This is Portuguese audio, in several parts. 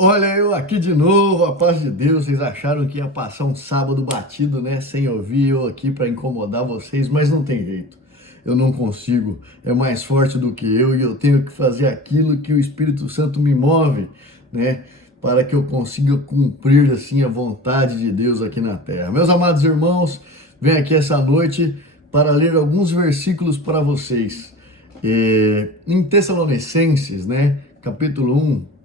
Olha, eu aqui de novo, a paz de Deus. Vocês acharam que ia passar um sábado batido, né? Sem ouvir eu aqui para incomodar vocês, mas não tem jeito. Eu não consigo. É mais forte do que eu e eu tenho que fazer aquilo que o Espírito Santo me move, né? Para que eu consiga cumprir assim a vontade de Deus aqui na terra. Meus amados irmãos, venho aqui essa noite para ler alguns versículos para vocês. Em Tessalonicenses, né? Capítulo 1.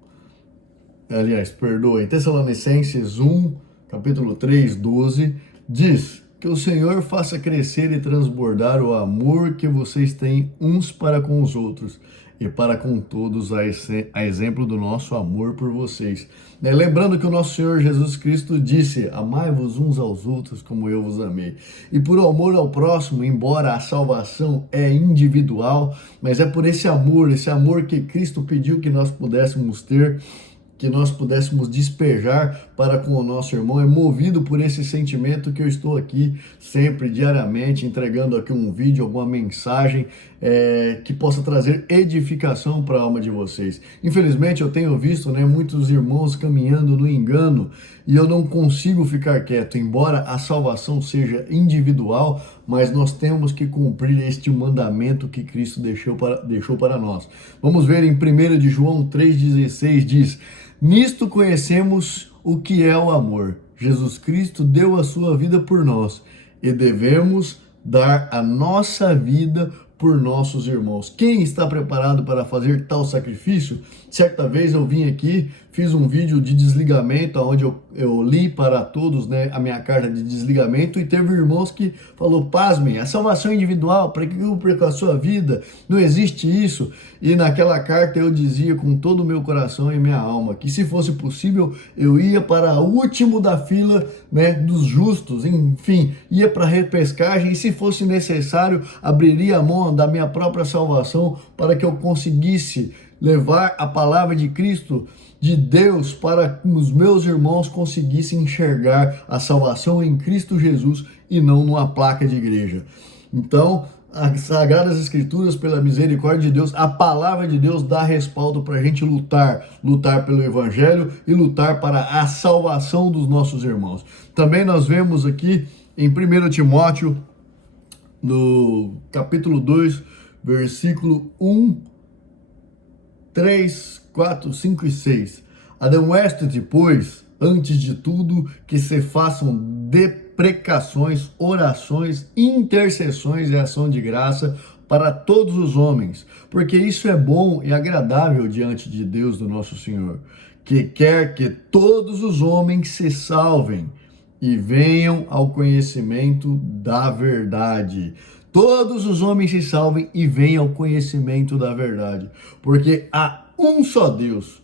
Aliás, perdoa, em Tessalonicenses 1, capítulo 3, 12, diz que o Senhor faça crescer e transbordar o amor que vocês têm uns para com os outros e para com todos, a exemplo do nosso amor por vocês. Lembrando que o nosso Senhor Jesus Cristo disse: amai-vos uns aos outros como eu vos amei. E por amor ao próximo, embora a salvação é individual, mas é por esse amor que Cristo pediu que nós pudéssemos ter, que nós pudéssemos despejar para com o nosso irmão. É movido por esse sentimento que eu estou aqui sempre, diariamente, entregando aqui um vídeo, alguma mensagem que possa trazer edificação para a alma de vocês. Infelizmente eu tenho visto, né, muitos irmãos caminhando no engano e eu não consigo ficar quieto. Embora a salvação seja individual, mas nós temos que cumprir este mandamento que Cristo deixou para nós. Vamos ver em 1 de João 3,16, diz: nisto conhecemos o que é o amor. Jesus Cristo deu a sua vida por nós e devemos dar a nossa vida por nossos irmãos. Quem está preparado para fazer tal sacrifício? Certa vez eu vim aqui, fiz um vídeo de desligamento, onde eu li para todos, né, a minha carta de desligamento, e teve irmãos que falou: pasmem, a salvação individual, para que eu perca a sua vida? Não existe isso. E naquela carta eu dizia com todo o meu coração e minha alma que, se fosse possível, eu ia para o último da fila, né, dos justos, enfim, ia para a repescagem, e se fosse necessário, abriria a mão da minha própria salvação para que eu conseguisse levar a palavra de Cristo, de Deus, para que os meus irmãos conseguissem enxergar a salvação em Cristo Jesus e não numa placa de igreja. Então, as Sagradas Escrituras, pela misericórdia de Deus, a palavra de Deus dá respaldo para a gente lutar pelo Evangelho e lutar para a salvação dos nossos irmãos. Também nós vemos aqui em 1 Timóteo, no capítulo 2, versículo 1, 3, 4, 5 e 6. Admoeste-te, pois, antes de tudo, que se façam deprecações, orações, intercessões e ação de graça para todos os homens, porque isso é bom e agradável diante de Deus, do nosso Senhor, que quer que todos os homens se salvem e venham ao conhecimento da verdade. Todos os homens se salvem e venham ao conhecimento da verdade, porque há um só Deus,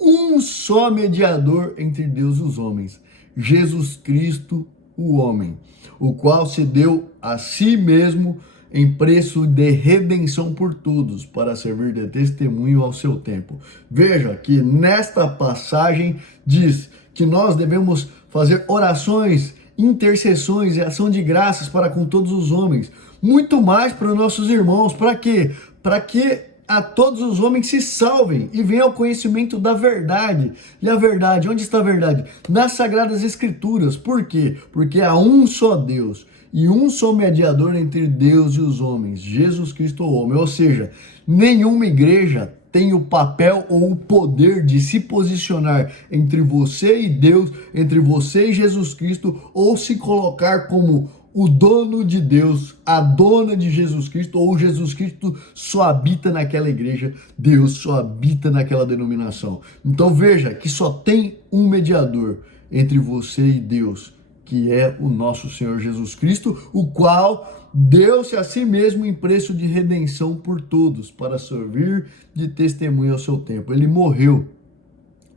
um só mediador entre Deus e os homens, Jesus Cristo, o homem, o qual se deu a si mesmo em preço de redenção por todos, para servir de testemunho ao seu tempo. Veja que nesta passagem diz que nós devemos fazer orações, intercessões e ação de graças para com todos os homens, muito mais para os nossos irmãos. Para quê? Para que a todos os homens se salvem e venham ao conhecimento da verdade. E a verdade, onde está a verdade? Nas Sagradas Escrituras. Por quê? Porque há um só Deus e um só mediador entre Deus e os homens, Jesus Cristo, o homem. Ou seja, nenhuma igreja tem o papel ou o poder de se posicionar entre você e Deus, entre você e Jesus Cristo, ou se colocar como o dono de Deus, a dona de Jesus Cristo, ou Jesus Cristo só habita naquela igreja, Deus só habita naquela denominação. Então veja que só tem um mediador entre você e Deus, que é o nosso Senhor Jesus Cristo, o qual deu-se a si mesmo em preço de redenção por todos, para servir de testemunho ao seu tempo. Ele morreu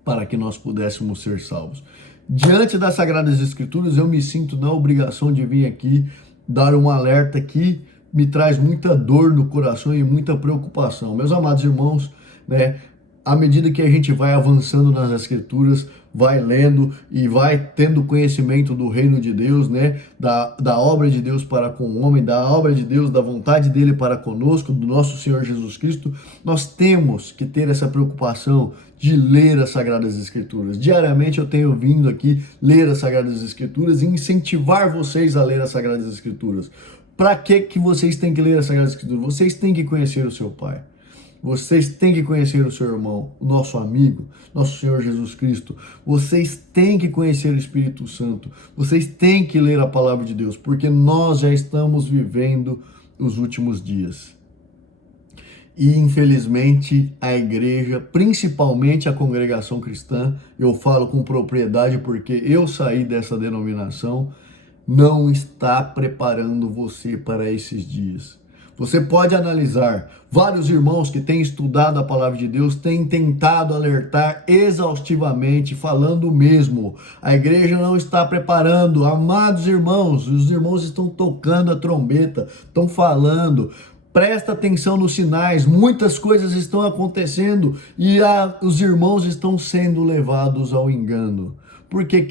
para que nós pudéssemos ser salvos. Diante das Sagradas Escrituras, eu me sinto na obrigação de vir aqui dar um alerta que me traz muita dor no coração e muita preocupação. Meus amados irmãos, né, à medida que a gente vai avançando nas Escrituras, vai lendo e vai tendo conhecimento do reino de Deus, né? Da obra de Deus para com o homem, da obra de Deus, da vontade dele para conosco, do nosso Senhor Jesus Cristo, nós temos que ter essa preocupação de ler as Sagradas Escrituras. Diariamente eu tenho vindo aqui ler as Sagradas Escrituras e incentivar vocês a ler as Sagradas Escrituras. Para que vocês têm que ler as Sagradas Escrituras? Vocês têm que conhecer o seu Pai. Vocês têm que conhecer o seu irmão, o nosso amigo, nosso Senhor Jesus Cristo. Vocês têm que conhecer o Espírito Santo. Vocês têm que ler a palavra de Deus, porque nós já estamos vivendo os últimos dias. E infelizmente a igreja, principalmente a congregação cristã, eu falo com propriedade porque eu saí dessa denominação, não está preparando você para esses dias. Você pode analisar, vários irmãos que têm estudado a palavra de Deus têm tentado alertar exaustivamente, falando o mesmo. A igreja não está preparando, amados irmãos, os irmãos estão tocando a trombeta, estão falando. Presta atenção nos sinais, muitas coisas estão acontecendo e os irmãos estão sendo levados ao engano. Por que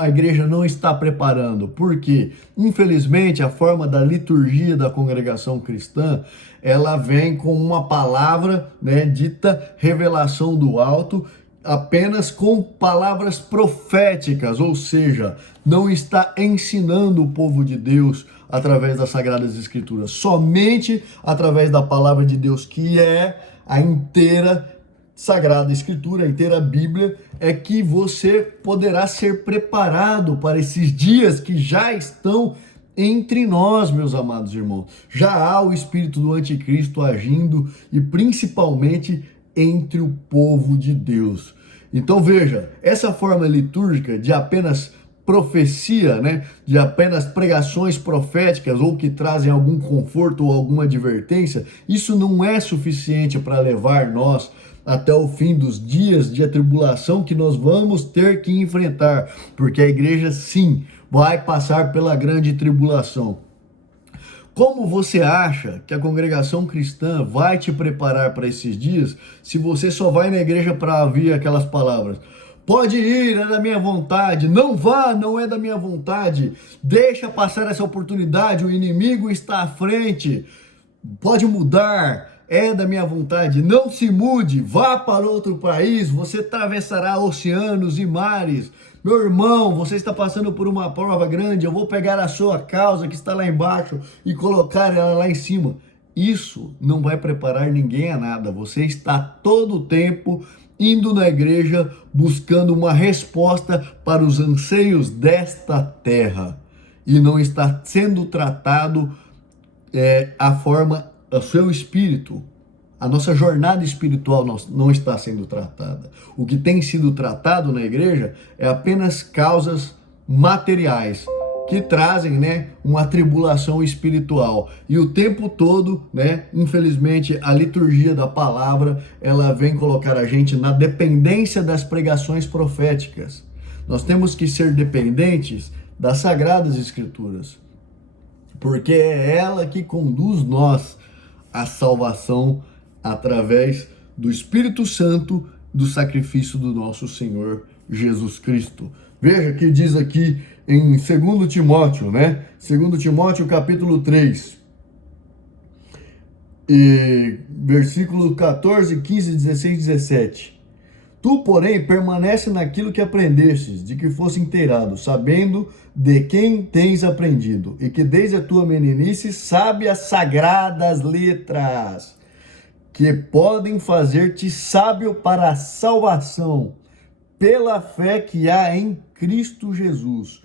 a igreja não está preparando? Porque, infelizmente, a forma da liturgia da congregação cristã, ela vem com uma palavra, né, dita revelação do alto, apenas com palavras proféticas, ou seja, não está ensinando o povo de Deus através das Sagradas Escrituras, somente através da palavra de Deus, que é a inteira Sagrada Escritura, a inteira Bíblia, é que você poderá ser preparado para esses dias que já estão entre nós, meus amados irmãos. Já há o espírito do anticristo agindo e principalmente entre o povo de Deus. Então veja, essa forma litúrgica de apenas profecia, né, de apenas pregações proféticas ou que trazem algum conforto ou alguma advertência, isso não é suficiente para levar nós até o fim dos dias de atribulação que nós vamos ter que enfrentar, porque a igreja sim vai passar pela grande tribulação. Como você acha que a congregação cristã vai te preparar para esses dias se você só vai na igreja para ouvir aquelas palavras? Pode ir, é da minha vontade. Não vá, não é da minha vontade. Deixa passar essa oportunidade, o inimigo está à frente. Pode mudar, é da minha vontade. Não se mude, vá para outro país, você atravessará oceanos e mares. Meu irmão, você está passando por uma prova grande, eu vou pegar a sua causa que está lá embaixo e colocar ela lá em cima. Isso não vai preparar ninguém a nada. Você está todo o tempo indo na igreja buscando uma resposta para os anseios desta terra e não está sendo tratado o seu espírito. A nossa jornada espiritual não está sendo tratada. O que tem sido tratado na igreja é apenas causas materiais que trazem, né, uma tribulação espiritual. E o tempo todo, né, infelizmente, a liturgia da palavra, ela vem colocar a gente na dependência das pregações proféticas. Nós temos que ser dependentes das Sagradas Escrituras, porque é ela que conduz nós à salvação através do Espírito Santo, do sacrifício do nosso Senhor Jesus Cristo. Veja que diz aqui em 2 Timóteo, né? 2 Timóteo capítulo 3, versículo 14, 15, 16, 17. Tu, porém, permanece naquilo que aprendestes, de que fosse inteirado, sabendo de quem tens aprendido, e que desde a tua meninice sabe as sagradas letras, que podem fazer-te sábio para a salvação, pela fé que há em Cristo Jesus.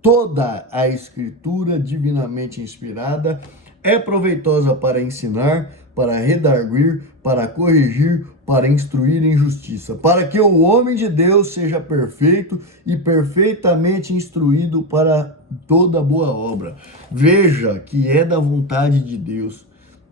Toda a Escritura divinamente inspirada é proveitosa para ensinar, para redarguir, para corrigir, para instruir em justiça, para que o homem de Deus seja perfeito e perfeitamente instruído para toda boa obra. Veja que é da vontade de Deus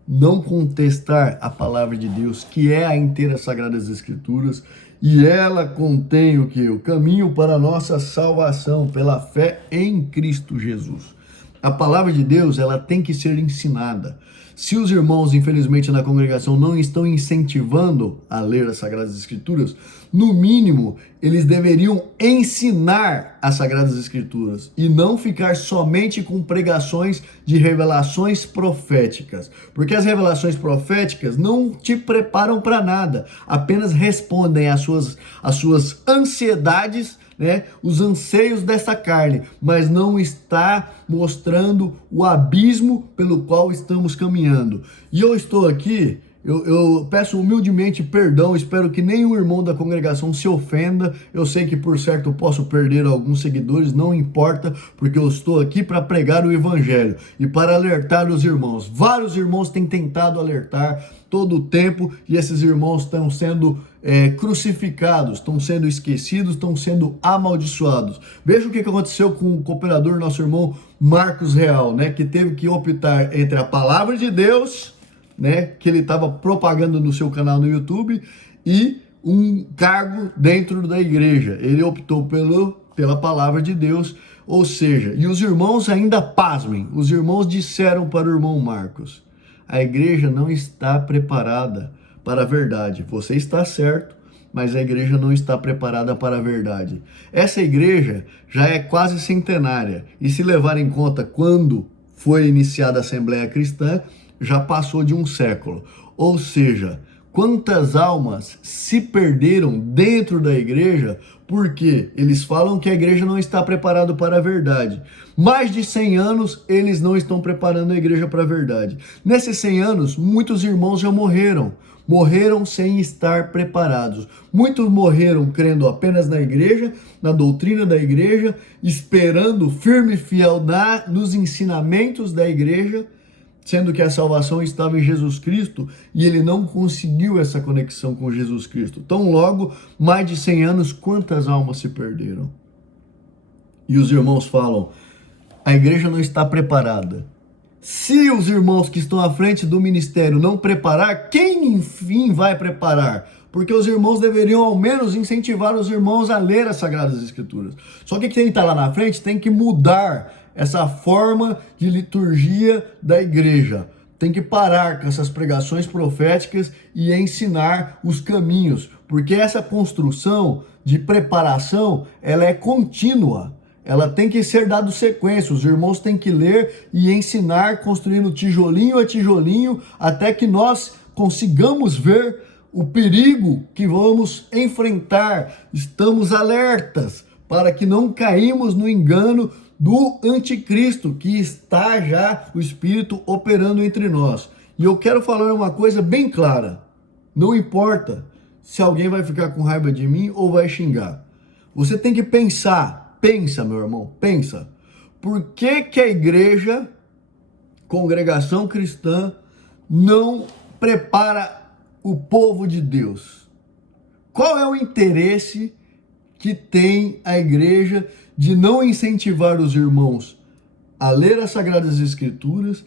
não contestar a palavra de Deus, que é a inteira Sagradas Escrituras, e ela contém o que? O caminho para a nossa salvação pela fé em Cristo Jesus. A palavra de Deus, ela tem que ser ensinada. Se os irmãos, infelizmente, na congregação não estão incentivando a ler as Sagradas Escrituras, no mínimo, eles deveriam ensinar as Sagradas Escrituras e não ficar somente com pregações de revelações proféticas. Porque as revelações proféticas não te preparam para nada, apenas respondem às suas ansiedades, né, os anseios dessa carne, mas não está mostrando o abismo pelo qual estamos caminhando. E eu estou aqui, eu peço humildemente perdão, espero que nenhum irmão da congregação se ofenda. Eu sei que por certo eu posso perder alguns seguidores, não importa, porque eu estou aqui para pregar o evangelho e para alertar os irmãos. Vários irmãos têm tentado alertar todo o tempo e esses irmãos estão sendo crucificados, estão sendo esquecidos, estão sendo amaldiçoados. Veja o que aconteceu com o cooperador, nosso irmão Marcos Real, né, que teve que optar entre a palavra de Deus, né, que ele estava propagando no seu canal no YouTube, e um cargo dentro da igreja. Ele optou pela palavra de Deus, ou seja, e os irmãos ainda pasmem, os irmãos disseram para o irmão Marcos: a igreja não está preparada para a verdade. Você está certo, mas a igreja não está preparada para a verdade. Essa igreja já é quase centenária, e se levar em conta quando foi iniciada a Assembleia Cristã, já passou de um século. Ou seja, quantas almas se perderam dentro da igreja porque eles falam que a igreja não está preparada para a verdade. Mais de 100 anos eles não estão preparando a igreja para a verdade. Nesses 100 anos, muitos irmãos já morreram. Morreram sem estar preparados. Muitos morreram crendo apenas na igreja, na doutrina da igreja, esperando firme e fiel nos ensinamentos da igreja, sendo que a salvação estava em Jesus Cristo e ele não conseguiu essa conexão com Jesus Cristo. Tão logo, mais de 100 anos, quantas almas se perderam? E os irmãos falam: a igreja não está preparada. Se os irmãos que estão à frente do ministério não preparar, quem enfim vai preparar? Porque os irmãos deveriam ao menos incentivar os irmãos a ler as Sagradas Escrituras. Só que quem está lá na frente tem que mudar essa forma de liturgia da igreja. Tem que parar com essas pregações proféticas e ensinar os caminhos, porque essa construção de preparação, ela é contínua. Ela tem que ser dada sequência, os irmãos têm que ler e ensinar, construindo tijolinho a tijolinho, até que nós consigamos ver o perigo que vamos enfrentar. Estamos alertas para que não caímos no engano do anticristo, que está já o Espírito operando entre nós. E eu quero falar uma coisa bem clara: não importa se alguém vai ficar com raiva de mim ou vai xingar. Você tem que pensar, pensa, meu irmão, pensa. Por que que a igreja, congregação cristã, não prepara o povo de Deus? Qual é o interesse que tem a igreja de não incentivar os irmãos a ler as Sagradas Escrituras?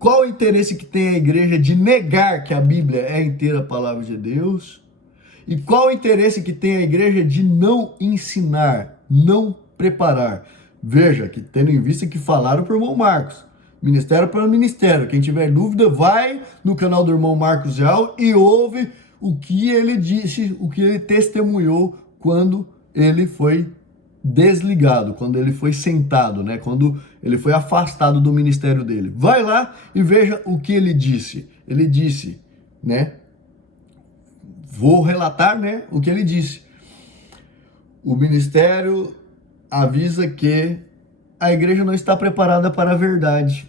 Qual o interesse que tem a igreja de negar que a Bíblia é a inteira palavra de Deus? E qual o interesse que tem a igreja de não ensinar, não preparar? Veja, que tendo em vista que falaram para o irmão Marcos, ministério para ministério. Quem tiver dúvida, vai no canal do irmão Marcos Real e ouve o que ele disse, o que ele testemunhou quando ele foi desligado, quando ele foi sentado, né? Quando ele foi afastado do ministério dele. Vai lá e veja o que ele disse. Ele disse, né? Vou relatar, né, o que ele disse. O ministério avisa que a igreja não está preparada para a verdade.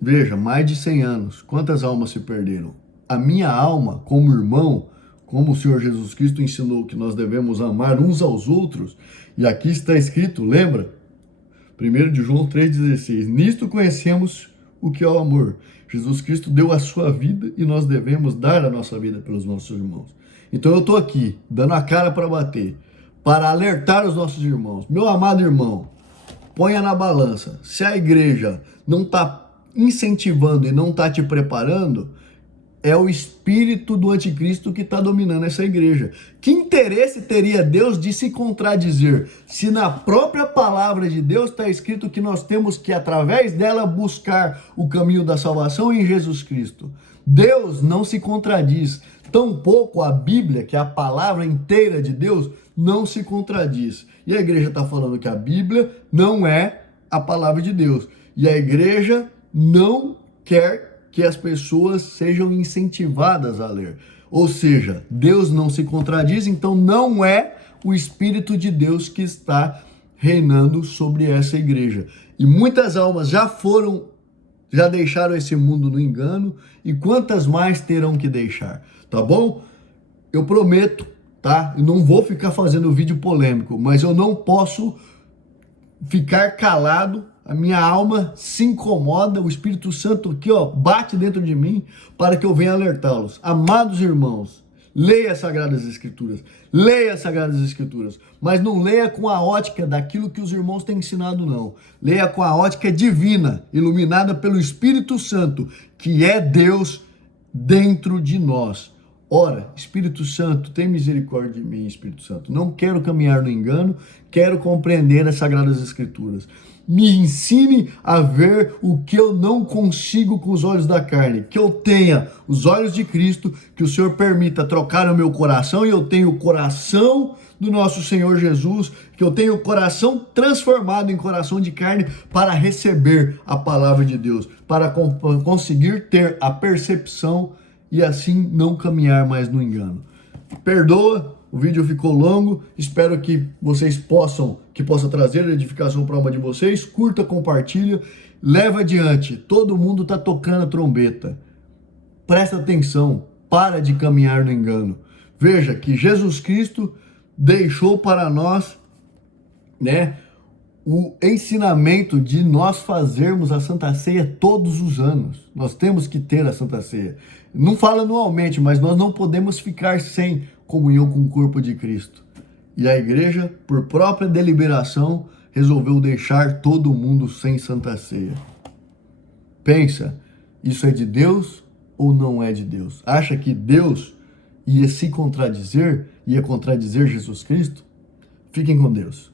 Veja, mais de 100 anos, quantas almas se perderam? A minha alma, como irmão, como o Senhor Jesus Cristo ensinou que nós devemos amar uns aos outros, e aqui está escrito, lembra? 1 de João 3,16, nisto conhecemos o que é o amor. Jesus Cristo deu a sua vida e nós devemos dar a nossa vida pelos nossos irmãos. Então eu estou aqui, dando a cara para bater, para alertar os nossos irmãos. Meu amado irmão, ponha na balança. Se a igreja não está incentivando e não está te preparando, é o espírito do anticristo que está dominando essa igreja. Que interesse teria Deus de se contradizer, se na própria palavra de Deus está escrito que nós temos que, através dela, buscar o caminho da salvação em Jesus Cristo? Deus não se contradiz, tampouco a Bíblia, que é a palavra inteira de Deus, não se contradiz. E a igreja está falando que a Bíblia não é a palavra de Deus. E a igreja não quer que as pessoas sejam incentivadas a ler. Ou seja, Deus não se contradiz, então não é o Espírito de Deus que está reinando sobre essa igreja. E muitas almas já deixaram esse mundo no engano, e quantas mais terão que deixar, tá bom? Eu prometo, tá? Eu não vou ficar fazendo vídeo polêmico, mas eu não posso ficar calado. A minha alma se incomoda, o Espírito Santo aqui, ó, bate dentro de mim para que eu venha alertá-los. Amados irmãos, leia as Sagradas Escrituras, mas não leia com a ótica daquilo que os irmãos têm ensinado, não. Leia com a ótica divina, iluminada pelo Espírito Santo, que é Deus dentro de nós. Ora, Espírito Santo, tem misericórdia de mim, Espírito Santo. Não quero caminhar no engano, quero compreender as Sagradas Escrituras. Me ensine a ver o que eu não consigo com os olhos da carne. Que eu tenha os olhos de Cristo, que o Senhor permita trocar o meu coração e eu tenha o coração do nosso Senhor Jesus, que eu tenha o coração transformado em coração de carne para receber a palavra de Deus, para conseguir ter a percepção e assim não caminhar mais no engano. Perdoa, o vídeo ficou longo, espero que vocês possa trazer edificação para a alma de vocês. Curta, compartilha, leva adiante. Todo mundo está tocando a trombeta. Presta atenção, para de caminhar no engano. Veja que Jesus Cristo deixou para nós, né, o ensinamento de nós fazermos a Santa Ceia todos os anos. Nós temos que ter a Santa Ceia. Não fala anualmente, mas nós não podemos ficar sem comunhão com o corpo de Cristo. E a igreja, por própria deliberação, resolveu deixar todo mundo sem Santa Ceia. Pensa, isso é de Deus ou não é de Deus? Acha que Deus ia se contradizer, ia contradizer Jesus Cristo? Fiquem com Deus.